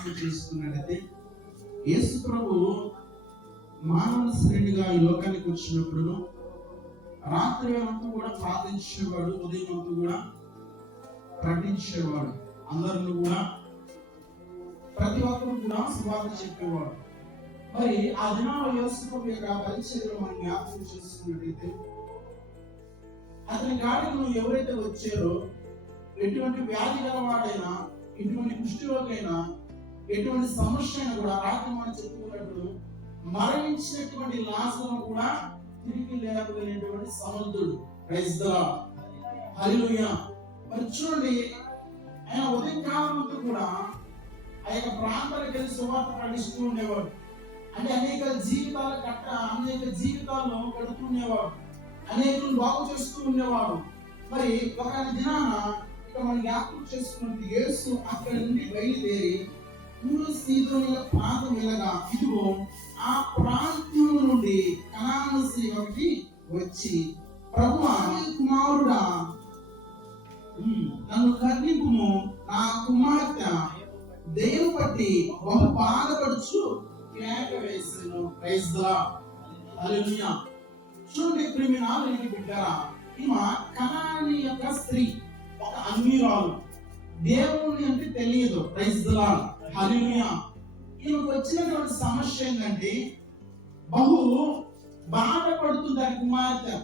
జ్ఞాపకం చేసుకున్నట్లయితే యేసు ప్రభు మానవ శ్రేణిగా ఈ లోకానికి వచ్చినప్పుడు రాత్రి అంతా కూడా ప్రార్థించేవాడు, ఉదయం అంతా కూడా ప్రకటించేవాడు, అందరిని కూడా ప్రతి ఒక్కరు కూడా సువార్త చెప్పేవాడు. మరి ఆ దినాల్లో యేసు ప్రభు యొక్క పరిచర్యలో మనం జ్ఞాపకం చేసుకున్నట్లయితే అతని గాడిలో ఎవరైతే వచ్చారో ఎటువంటి వ్యాధి గలవాడైనా, ఎటువంటి కుష్ఠరోగైనా, ఎటువంటి సమస్య అయినా కూడా రాత్రి మనం చెప్పుకున్నట్టు మరణించినటువంటి లాజరును కూడా తిరిగి లేకపోయినటువంటి సమర్థుడు. ప్రైజ్ ది లార్డ్, హల్లెలూయా. మరి చూడండి, ఆయన ఉదయం కాలం అంతా కూడా ఆ యొక్క ప్రాంతాలకు వెళ్ళి సువార్త ప్రకటిస్తూ ఉండేవాడు. అంటే అనేక జీవితాలను కడుతుండేవాడు, అనేకులను బాగు చేస్తూ ఉండేవాడు. మరి ఒక దినాన ఇక్కడ మనం జ్ఞాపకం చేసుకున్నట్టు యేసు అక్కడి నుండి బయలుదేరి తూరు సీదోనుల ప్రాంతం వెళ్ళగా ఇదిగో ఆ ప్రాంతం నుండి కనాను స్త్రీ ఒకటి వచ్చి, ప్రభువా, నీ కుమారుడా, నన్ను కరుణింపుము, నా కుమార్తె దెయ్యం పట్టి బహు బాధపడుచు కేక వేసెను. ప్రైజ్ ది లార్డ్, హల్లెలూయా. చూడండి ప్రియమైన బిడ్డరా, ఈమె కనానీ యొక్క స్త్రీ, ఒక అన్యురాలు, దేవుని అంటే తెలియదు. ప్రైజ్ ది లార్డ్, హల్లెలూయా. ఈమెకు వచ్చినటువంటి సమస్య ఏంటంటే బహు బాధపడుతుంది ఆ కుమార్తె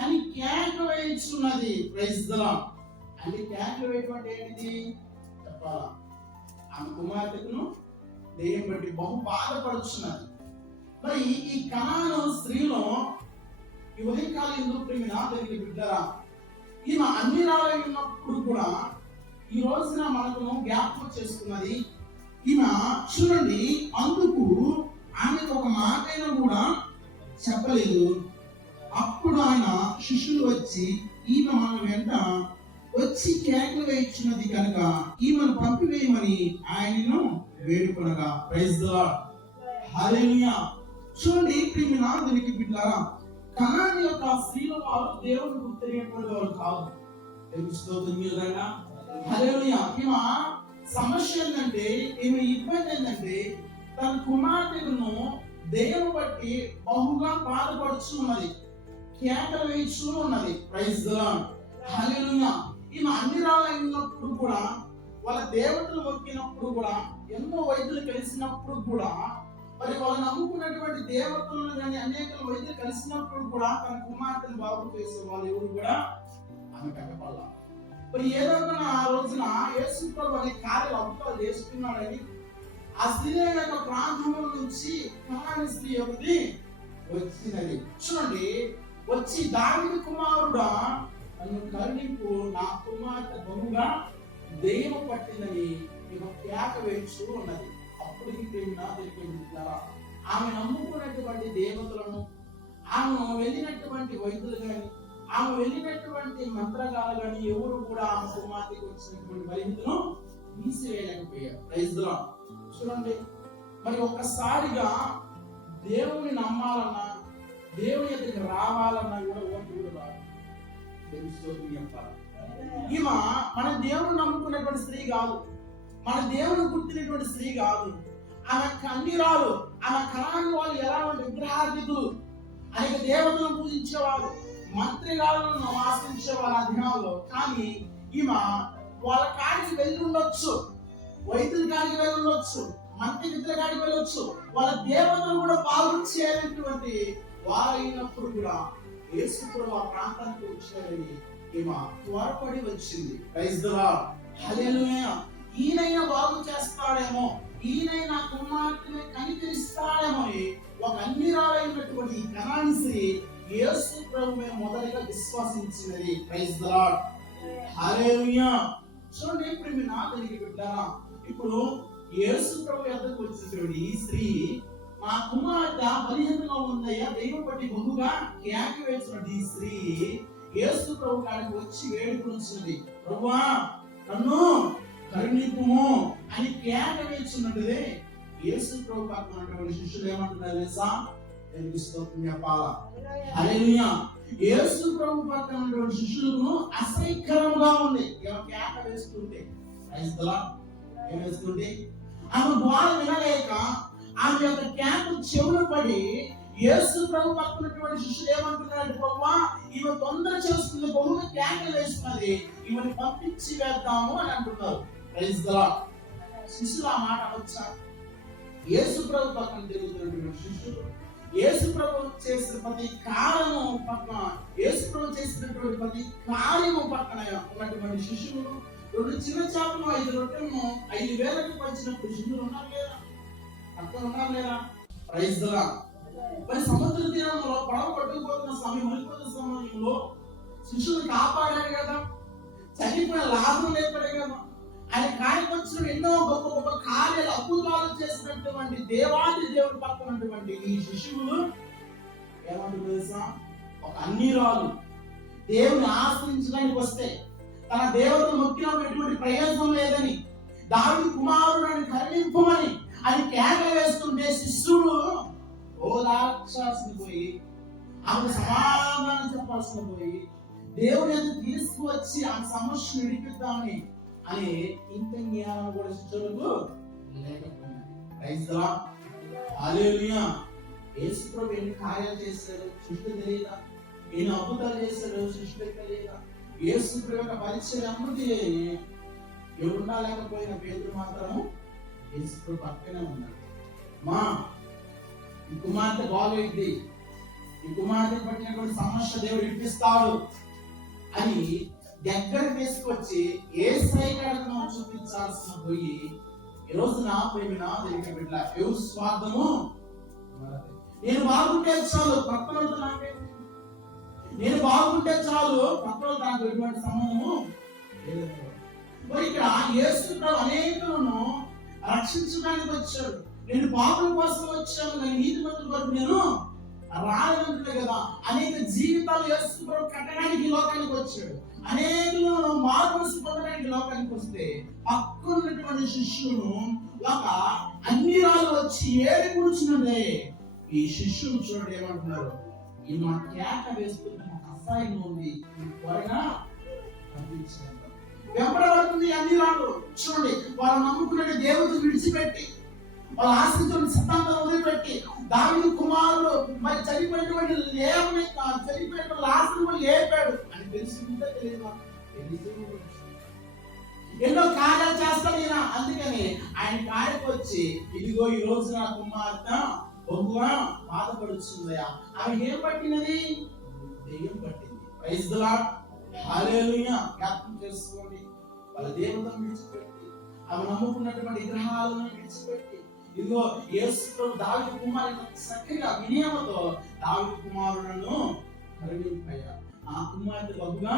అని కేక వేస్తున్నది. Praise the lord. అంటే కేకలు వేయటం అంటే ఏంటిది చెప్పాలా? ఆమె కుమార్తెను దెయ్యం బట్టి బహు బాధపడుతున్నది. మరి ఈ కనాను స్త్రీలో ఈ ఉదయకాలం ఎందుకు ప్రేమినా దగ్గర బిడ్డరా, ఈమె అన్ని రాళ్ళై ఉన్నప్పుడు కూడా ఈ రోజున మనకు జ్ఞాపకం చేసుకున్నది ఈమె. చూడండి, అందుకు ఆమెకు ఒక మాటైనా కూడా చెప్పలేదు. అప్పుడు ఆయన శిష్యులు వచ్చి ఈమె మన వెంట వచ్చి కేకలు వేయించినది కనుక ఈమెను పంపివేయమని ఆయనను వేడుకొనగా. ప్రైజ్ ది లార్డ్, హల్లెలూయా. చూడండి ప్రియమైన దేవుని బిడ్డలారా, కనానీ యొక్క స్త్రీల వారు దేవుని గుర్తెరిగినటువంటి వారు కాదు. హల్లెలూయా. ఈమె సమస్య ఏంటంటే, ఈమె ఇబ్బంది ఏంటంటే తన కుమార్తెను దెయ్యం బట్టి బహుగా బాధపడుచు ఉన్నది, కేకలు వేయిస్తూ ఉన్నది. ప్రైజ్ ది లార్డ్, హల్లెలూయా. ఈమె అన్ని రాళ్ళై ఉన్నప్పుడు కూడా, వాళ్ళ దేవతలు మొక్కినప్పుడు కూడా, ఎన్నో వైద్యులు కలిసినప్పుడు కూడా, మరి వాళ్ళు నమ్ముకున్నటువంటి దేవతలను కానీ అనేక వైద్యులు కలిసినప్పుడు కూడా తన కుమార్తెను బాగు చేసే వాళ్ళు ఎవరు కూడా ఆమె కట్టపల్ల. మరి ఏదో ఆ రోజున యేసు ప్రభు అనే కార్యం అద్భుతాలు చేస్తున్నాడని ఆ స్త్రీ యొక్క ప్రాంతంలో నుంచి కనానీ స్త్రీ ఒకటి వచ్చినది. చూడండి, వచ్చి దావీదు కుమారుడా, నన్ను కరుణింపు, నా కుమార్తె బహుగా దెయ్యం పట్టిందని కేక వేస్తూ ఉన్నది. అప్పటికి ప్రేమినా ఆమె నమ్ముకున్నటువంటి దేవతలను, ఆమె వెళ్ళినటువంటి వైద్యులు కానీ, ఆమె వెళ్ళినటువంటి మంత్రగాలు కానీ ఎవరు కూడా ఆమె కుమార్తెకి వచ్చినటువంటి బలిహీనతను తీసివేయలేకపోయారు. Praise the Lord. చూడండి, మరి ఒక్కసారిగా దేవుని నమ్మాలన్నా, దేవుని దగ్గరికి రావాలన్నా కూడా ఓటు కూడా రాదు. ఈమె మన దేవుని నమ్ముకున్నటువంటి స్త్రీ కాదు, మన దేవుని గుర్తినటువంటి స్త్రీ కాదు. ఆమె కన్యరాలు. ఆమె కనానీ వాళ్ళు ఎలా ఉంటే విగ్రహార్పితులు, అనేక దేవతలను పూజించేవారు, మంత్రిగాలను ఆశ్రయించేవారు ఆ దినాల్లో. కానీ ఈమె వాళ్ళ కాడికి వెళ్ళి ఉండొచ్చు, వైద్యుల కాడికి వెళ్ళి ఉండొచ్చు, మంత్రి విద్యుల కాడికి వెళ్ళొచ్చు, వాళ్ళ దేవతలు కూడా బాగు చేయాలనేటువంటి వారైనప్పుడు కూడా యేసు ప్రభు ఆ ప్రాంతానికి వచ్చారని ఈమె త్వరపడి వచ్చింది. ప్రైజ్ ది లార్డ్, హల్లెలూయా. ఈయనైనా బాగు చేస్తాడేమో, ఈయనైనా కుమార్తెని కనికరిస్తాడేమో ఒక అన్యురాలైనటువంటి కనానీ స్త్రీ యేసు ప్రభువే మొదటిగా విశ్వసించినది. ప్రైజ్ ది లార్డ్, హల్లెలూయా. చూడండి ప్రియమైన దేవుని బిడ్డలారా, ఇప్పుడు యేసు ప్రభు యొద్దకు వచ్చినటువంటి ఈ స్త్రీ, మా కుమార్తె బలహీనంగా ఉందయ్యా, దెయ్యం పట్టి బహుగా కేక వేసినటువంటి ఈ స్త్రీ యేసు ప్రభు కాడికి వచ్చి వేడుకొనిచ్చినది. ప్రభువా, నన్ను కరుణింపుము అని కేక వేస్తున్నట్టుదే. యేసు ప్రభు పక్కన శిష్యులు ఏమంటున్నారు తెలుసా? చెప్పాలా? హల్లెలూయా. యేసు ప్రభు పక్కన ఉన్నటువంటి శిష్యులకు అసహ్యకరంగా ఉంది కేక వేస్తుంటే. Praise the Lord. ఏం వేస్తుంటే ఆమె గోడ వినలేక ఆమె యొక్క కేక చెవులు పడి యేసు ప్రభు పక్కనటువంటి శిష్యులు ఏమంటున్నాడు, ప్రభువా ఈమె తొందర చేస్తుంది, బహుగా కేకలు వేస్తున్నది, ఈమెను పంపించి వేద్దాము అని అంటున్నారు. Praise the Lord. శిష్యులు ఆ మాట అనొచ్చా? యేసు ప్రభు పక్కన తిరుగుతున్నటువంటి శిష్యులు యేసు ప్రభు చేసిన ప్రతి కార్యము పక్కన, యేసు ప్రభు చేసినటువంటి ప్రతి కార్యము పక్కన ఉన్నటువంటి శిష్యులు 2 చిన్న చేపలు 5 రొట్టెలను 5,000కి పంచినప్పుడు శిష్యులు ఉన్నారు లేదా? పక్కన ఉన్నారు లేదా? Praise the Lord. మరి సముద్ర తీరంలో పడవ పట్టుకుపోతున్న సమయంలో శిష్యులు కాపాడాడు కదా, చనిపోయిన లాభం లేపడే కదా, ఆయన కార్యకు వచ్చిన ఎన్నో గొప్ప గొప్ప కార్యాలు అద్భుతాలు చేసినటువంటి దేవాది దేవుడు పక్కనటువంటి ఈ శిష్యులు ఏమంటారు తెలుసా? ఒక అన్నిరాలు దేవుని ఆశ్రయించడానికి వస్తే తన దేవుడు మొక్కిన ఎటువంటి ప్రయోజనం లేదని, దావీదు కుమారుడిని కరుణింపమని అని కేకలు వేస్తుంటే శిష్యులు ఓదార్చాల్సిన పోయి, ఆమె సమాధానం చెప్పాల్సిన పోయి, దేవుని ఎంత తీసుకువచ్చి ఆమె సమస్యను విడిపిద్దామని అని ఇంత జ్ఞానం కూడా శిష్యులకు లేకపోయింది. Praise the Lord. హల్లెలూయా. యేసు ప్రభు ఎన్ని కార్యాలు చేశారు శిష్యులకు తెలియదా? ఎన్ని అద్భుతాలు చేశారు శిష్యులకు తెలియదా? యేసు ప్రభు యొక్క పరిచయం అన్నది ఎవరున్నా లేకపోయిన పేతురు మాత్రము యేసు ప్రభు పక్కనే ఉన్నాడు. మా ఈ కుమార్తె బాగైంది, ఈ కుమార్తె పట్టినటువంటి సమస్య దేవుడు ఇప్పిస్తాడు అని దగ్గర తీసుకొచ్చి యేసయ్యను చూపించాల్సిన పోయి, ఈ రోజు నా ప్రేమ దేవుని బిడ్డ ఎవరు స్వార్థము, నేను బాగుంటే చాలు పక్కనతో నాకే, నేను బాగుంటే చాలు పక్కన నాకు ఎటువంటి సంబంధము లేదు. మరి ఇక్కడ యేసు ప్రభు అనేకులను రక్షించడానికి వచ్చాడు. నేను పాపల కోసం వచ్చాను, నేను నీతిమంతుల కొరకు నేను రాలేదంటే కదా. అనేక జీవితాలు యేసు ప్రభు కట్టడానికి లోకానికి వచ్చాడు. అనేకులను మార్పులు పొందడానికి లోకానికి వస్తే పక్కనటువంటి శిష్యులను ఒక అన్నిరాలు వచ్చి ఏడు కూర్చున్నదే. ఈ శిష్యులు చూడండి ఏమంటున్నారు, ఈ మా కేక వేస్తున్న అసహ్యం ఉంది, త్వరగా పంపించారు. వెంబడబడుతుంది అన్నిరాలు. చూడండి, వాళ్ళు నమ్ముకున్న దేవుడిని విడిచిపెట్టి, వాళ్ళ ఆశ్రితులను సిద్ధాంతం వదిలిపెట్టి, దావీదు కుమారుడు మరి చనిపోయినటువంటి లేవని చనిపోయిన లాజరును లేపాడు అని తెలుసుకుంటే తెలియదు. ఎన్నో కార్యాలు చేస్తాడు ఈయన. అందుకని ఆయన కార్యకు వచ్చి, ఇదిగో ఈ రోజు నా కుమార్తె బహుగా బాధపడుతుందయా. ఆమె ఏం పట్టినది? దెయ్యం పట్టింది. Praise the Lord. హల్లెలూయా. జ్ఞాపకం చేసుకోండి, వాళ్ళ దేవతను విడిచిపెట్టి, ఆమె నమ్ముకున్నటువంటి విగ్రహాలను విడిచిపెట్టి, ఇదిగో యేసు ప్రభు దావీదు కుమారుడు చక్కగా వినయముతో దావీదు కుమారులను కరుణింపయ్యా. ఆ కుమార్తె బహుగా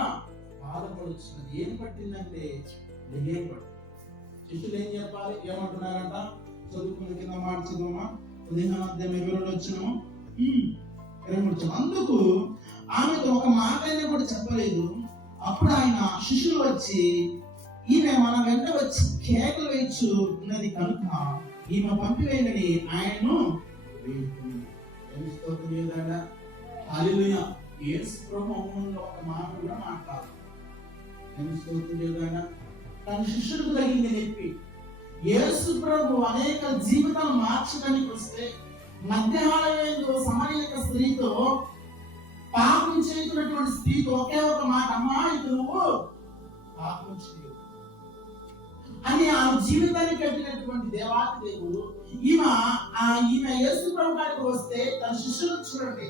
బాధపడుతున్నది. ఏం పట్టిందంటే దెయ్యం పట్టింది. శిష్యులు ఏం చెప్పాలి? ఏమంటున్నారంట? చదువుకున్న కింద మాట చదువుమా, 15 వచ్చినాము 23. అందుకు ఆమెతో ఒక మాట అయినా కూడా చెప్పలేదు. అప్పుడు ఆయన శిష్యులు వచ్చి, ఈమె మన వెంట వచ్చి కేకలు వేయచ్చు ఉన్నది కనుక ఈమె పంపివేయని ఆయనను వేడుకున్నాడు. హల్లెలూయా. యేసు ప్రభు ఒక మాట కూడా మాట్లాడారు. తన శిష్యులకు తగింది చెప్పి యేసు ప్రభు అనేక జీవితాలు మార్చడానికి వస్తే మధ్యాహ్నంలో సమరయ స్త్రీతో, పాపం చేస్తున్నటువంటి స్త్రీతో ఒకే ఒక మాట, అమ్మా ఇది నువ్వు పాపం చేయు అని ఆమె జీవితాన్ని కట్టినటువంటి దేవాది దేవుడు ఈమె యేసు ప్రభు గారికి వస్తే తన శిష్యులకు చూడండి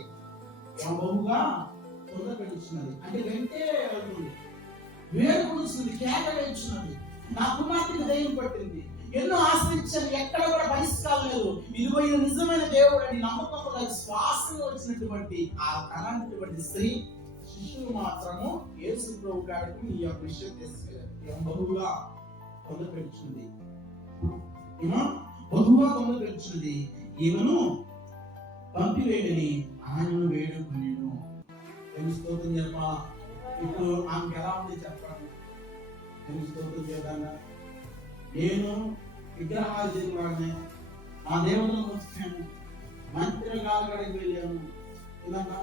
బహుగా తొందర పెట్టుచున్నది. అంటే వెంటే వేడుకొనిస్తుంది, కేక వేయించున్నది. నా కుమార్తెకి దయ్యం పట్టింది, ఎన్నో ఆశ్రయించాను, ఎక్కడ కూడా పరిష్కారం లేదు. ఇదిగో ఇది నిజమైన దేవుడు అని నమ్మకంలో శ్వాసంగా వచ్చినటువంటి ఆ కనటువంటి స్త్రీ శిష్యులు మాత్రము యేసు ప్రభు గారికి ఈ యొక్క విషయం తీసుకెళ్ళారు. బహుగా తొందర పెట్టుచుంది, బహుగా తొందర పెట్టుచుంది, ఈమెను పంపివేయని ఆయనను వేడుకొనెను. స్తోత్రం చెప్పా. ఇప్పుడు ఆమెకు ఎలా ఉంది చెప్పండి? స్తోత్రం చేద్దాం. నేను విగ్రహాలు చేయాలని నా దేవుళ్ళను వచ్చాను, మంత్రిగాల కడికి వెళ్ళాను, ఇలాగా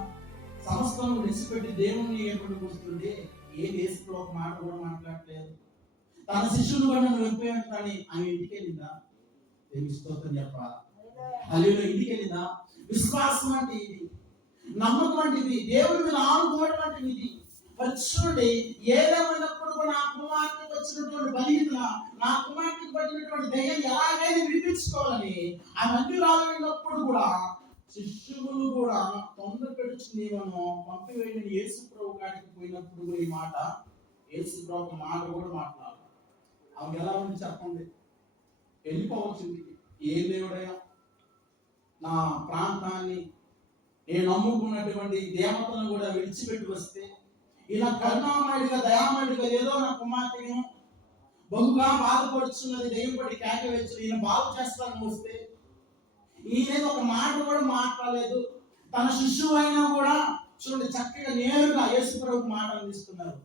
సంస్థను విడిచిపెట్టి దేవుణ్ణి ఏర్పడి వస్తుంటే ఏ దేశంలో ఒక మాట కూడా మాట్లాడలేదు. తన శిష్యులు కూడా నన్ను వెళ్ళిపోయాను కానీ ఆమె ఇంటికి వెళ్ళిందా? దేవుని స్తోత్రం చెప్పాలి. హల్లెలూయా. ఇంటికి వెళ్ళిందా? విశ్వాసం అంటే ఇది, నమ్మకం అంటే ఇది, దేవుడి మీద ఆనుకోవడం అంటే ఇది. మరి చూడండి, ఏదేమైనప్పుడు కూడా నా కుమార్తెకు వచ్చినటువంటి బలిత, నా కుమార్తెకు పడినటువంటి దయ్యం ఎలాగైనా విడిపించుకోవాలని ఆ మందిరాలు వెళ్ళినప్పుడు కూడా శిష్యులు కూడా తొందర పెడుచునేమో పంపివేయని యేసు ప్రభు కాడికి పోయినప్పుడు కూడా ఈ మాట, యేసు ప్రభు ఒక మాట కూడా మాట్లాడాలి. ఆమె ఎలా ఉంది చెప్పండి? వెళ్ళిపోవచ్చు ఇంటికి. ఏ దేవుడైనా నా ప్రాంతాన్ని, నేను నమ్ముకున్నటువంటి దేవతలను కూడా విడిచిపెట్టి వస్తే, ఇలా కరుణామయుడిగా దయామయుడిగా ఏదో నా కుమార్తెను బహుగా బాధపడుతున్నది, దెయ్యం పడి కేక వేస్తూ ఈయన బాగు చేస్తానని వస్తే, ఈయన ఒక మాట కూడా మాట్లాడలేదు. తన శిష్యువు అయినా కూడా చూడండి చక్కగా నేరుగా యేసు ప్రభువుకి మాట అందిస్తున్నారు.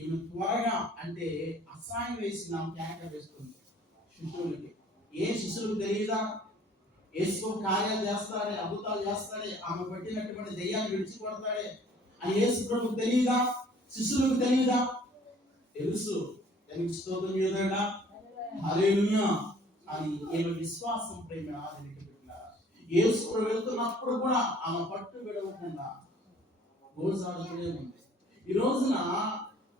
ఈమె త్వరగా అంటే అసహాయం వేసి నా కేక వేస్తుంది శిష్యులకి. ఏ శిష్యులకు తెలియదా యేసు కార్యాలు చేస్తాడే, అద్భుతాలు చేస్తాడే, ఆమె పట్టినటువంటి దెయ్యాన్ని విడిచిపడతాడే అని యేసు ప్రభువుకు తెలియదా? శిష్యులకు తెలియదా? తెలుసు. దానికి స్తోత్రం చేద్దాం. హల్లెలూయా. అని ఈమె విశ్వాసం ప్రేమ ఆదరికి పెట్టినారు. యేసు ప్రభు వెళ్తున్నప్పుడు కూడా ఆమె పట్టు విడవకుండా గోజాడుతూనే ఉంది. ఈ రోజున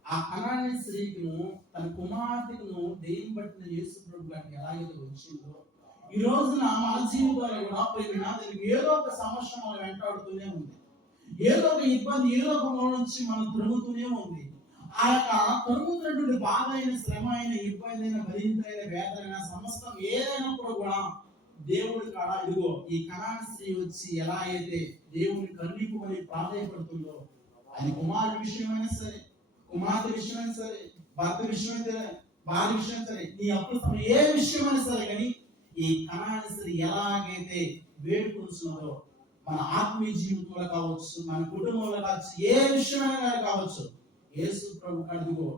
ఆ కనానీ స్త్రీకును తన కుమార్తెను దెయ్యం పట్టిన యేసు ప్రభు గారికి ఎలాగైతే వచ్చిందో, ఈ రోజున మన జీవితంలో కూడా ప్రేమ దానికి ఏదో ఒక సమస్య మనం వెంటాడుతూనే ఉంది. ఏదో ఒక ఇబ్బంది, ఏదో ఒక మూల నుంచి మనం తరుగుతూనే ఉంది. ఆ యొక్క తరుగుతున్నటువంటి బాధ అయిన, శ్రమ అయిన, ఇబ్బంది అయిన, భరింతైన, వేదన, సమస్తం ఏదైనప్పుడు కూడా దేవుడి కాడ ఇదిగో ఈ కనానీ స్త్రీ వచ్చి ఎలా అయితే దేవుని కన్నీకుమని ప్రాధాయపడుతుందో, అది కుమారుడి విషయమైనా సరే, కుమార్తె విషయమైనా సరే, భర్త విషయమైనా సరే, భార్య విషయం సరే, నీ అప్పుడు ఏ విషయమైనా సరే, కానీ ఈ కనానీ స్త్రీ ఎలాగైతే వేడుకొస్తున్నదో మన ఆత్మీయ జీవితంలో కావచ్చు, మన కుటుంబంలో కావచ్చు, ఏ విషయమైనా కావచ్చు, యేసు ప్రభు కడుగులో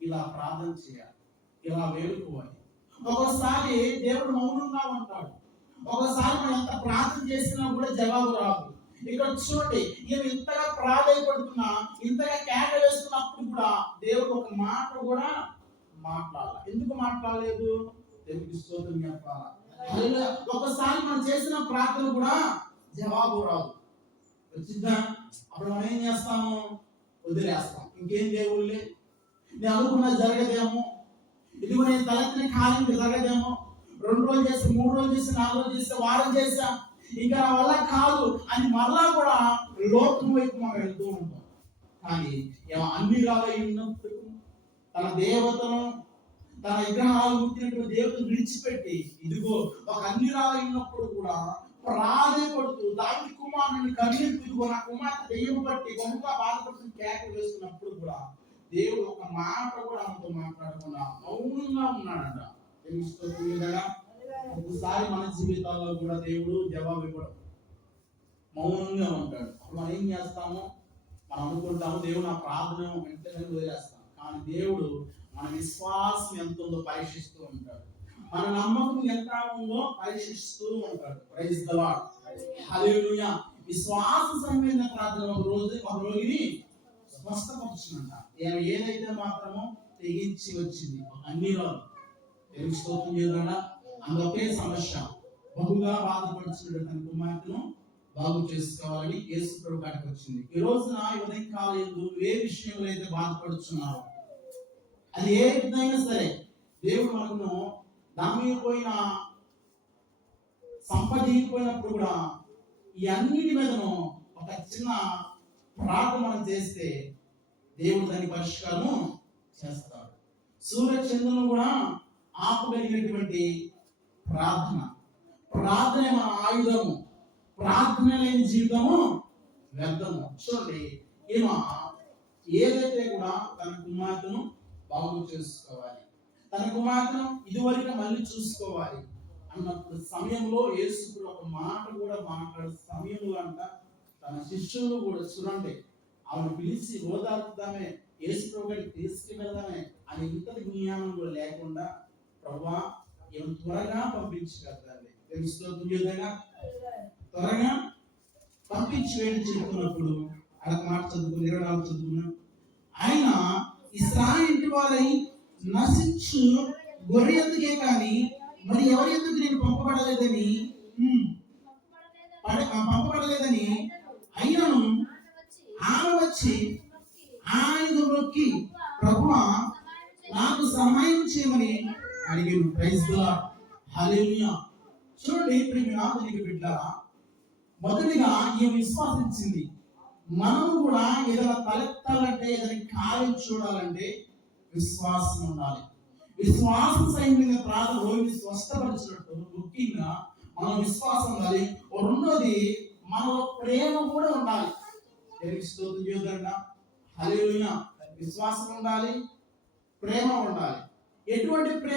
ఇలా ప్రార్థన చేయాలి, ఇలా వేడుకోవాలి. ఒక్కోసారి దేవుడు మౌనంగా ఉంటాడు, ఒక్కోసారి మనం ఎంత ప్రార్థన చేసినా కూడా జవాబు రాదు. ఇక్కడ చూడండి, ఈమె ఇంతగా ప్రాధాయపడుతున్నా, ఇంతగా కేక వేస్తున్నప్పుడు కూడా దేవుడు ఒక మాట కూడా మాట్లాడాలి. ఎందుకు మాట్లాడలేదు? దేవుడికి స్తోత్రం చెప్పాలి. ఒకసారి మనం చేసిన ప్రార్థన కూడా జవాబు రాదు, వచ్చిందా? అప్పుడు మనం ఏం చేస్తాము? వదిలేస్తాం. ఇంకేం దేవుళ్ళే, నేను అనుకున్నది జరగదేమో, ఇదిగో నేను తలెత్తిన కార్యం జరగదేమో, 2 రోజులు చేస్తే, 3 రోజులు చేస్తే, 4 రోజులు చేస్తే, వారం చేసా, ఇంకా నా వల్ల కాదు అని మరలా కూడా లోకం వైపు మనం వెళ్తూ ఉంటాం. కానీ అన్ని రాబోయి ఉన్నప్పుడు తన దేవతను, తన విగ్రహాలు ముట్టినటువంటి దేవతను విడిచిపెట్టి ఇదిగో ఒక అన్ని రాబోయి ఉన్నప్పుడు కూడా ప్రాధేయపడుతూ దావీదు కుమారుని కన్నీరు, ఇదిగో నా కుమార్తె దెయ్యం పట్టి బహుగా బాధపడుతూ కేక వేస్తున్నప్పుడు కూడా దేవుడు ఒక మాట కూడా ఆమెతో మాట్లాడకుండా మౌనంగా ఉన్నాడంట. ఒకసారి మన జీవితాల్లో కూడా దేవుడు జవాబు ఇవ్వడం, మౌనంగా ఉంటాడు. అప్పుడు మనం ఏం చేస్తాము? మనం అనుకుంటాము దేవుడు నా ప్రార్థన వెంటనే వదిలేస్తాం. కానీ దేవుడు మన విశ్వాసం ఎంత ఉందో పరీక్షిస్తూ ఉంటాడు, మన నమ్మకం ఎంత ఉందో పరీక్షిస్తూ ఉంటాడు. Praise the Lord. హల్లెలూయా. విశ్వాస సంబంధమైన ప్రార్థన ఒక రోగిని స్వస్థపరుచునంట. ఏదైతే మాత్రమో తెగించి వచ్చింది అన్ని రోజులు తెలుసుకోవడం చేద్దా, అందుకే సమస్య బహుగా బాధపడుతున్న తన కుమార్తెను బాగు చేసుకోవాలని యేసు ప్రభు కాడికి వచ్చింది. ఈ రోజున ఉదయం కాలేదు ఏ విషయంలో అయితే బాధపడుతున్నారో, అది ఏ విధంగా సరే, దేవుడు మనకు నమ్మిపోయిన సంపదిపోయినప్పుడు కూడా ఈ అన్నిటి మీదను ఒక చిన్న ప్రార్థన మనం చేస్తే దేవుడు దాని పరిష్కారం చేస్తాడు. సూర్యచంద్రులను కూడా ఆపగలిగినటువంటి ప్రార్థన, ప్రార్థన మన ఆయుధము, ప్రార్థన లేని జీవితము వ్యర్థము. చూడండి, ఈమె ఏదైతే కూడా తన కుమార్తెను బాగు చేసుకోవాలి, తన కుమార్తెను ఇదివరకు మళ్ళీ చూసుకోవాలి అన్నప్పుడు సమయంలో యేసుడు ఒక మాట కూడా మాట్లాడే సమయంలో అంట తన శిష్యులు కూడా చూడండి ఆమెను పిలిచి ఓదార్పుదామే, యేసు ప్రభువుకి తీసుకువెళ్దామే అని ఇంతటి జ్ఞానం కూడా లేకుండా ప్రభువా ఏం త్వరగా పంపించగలగాలి, తెలుసుకోగా త్వరగా పంపించి వేడి చెప్తున్నప్పుడు అక్కడ మాట చదువుకుని 24 చదువుకున్నాం. ఆయన ఇశ్రాయేలు ఇంటి వారై నశించు గొర్రె ఎందుకే కానీ మరి ఎవరి ఎందుకు నేను పంపబడలేదని పంపబడలేదని అయినను ఆమె వచ్చి ఆయనకు మొక్కి ప్రభువా నాకు సహాయం చేయమని అడిగాను. ప్రైజ్ ది లార్డ్, హల్లెలూయా. చూడండి ప్రియమైన బిడ్డ, మొదటిగా ఈ విశ్వాసించింది. మనము కూడా ఏదైనా తలెత్తాలంటే, ఏదైనా కార్యం చూడాలంటే విశ్వాసం ఉండాలి. విశ్వాసం సైన్యంగా ప్రార్థన రోగిని స్వస్థపరిచినట్టు ముఖ్యంగా మనం విశ్వాసం ఉండాలి. రెండోది మనలో ప్రేమ కూడా ఉండాలి. హల్లెలూయా. విశ్వాసం ఉండాలి, ప్రేమ ఉండాలి. ఎటువంటి ప్రేమ?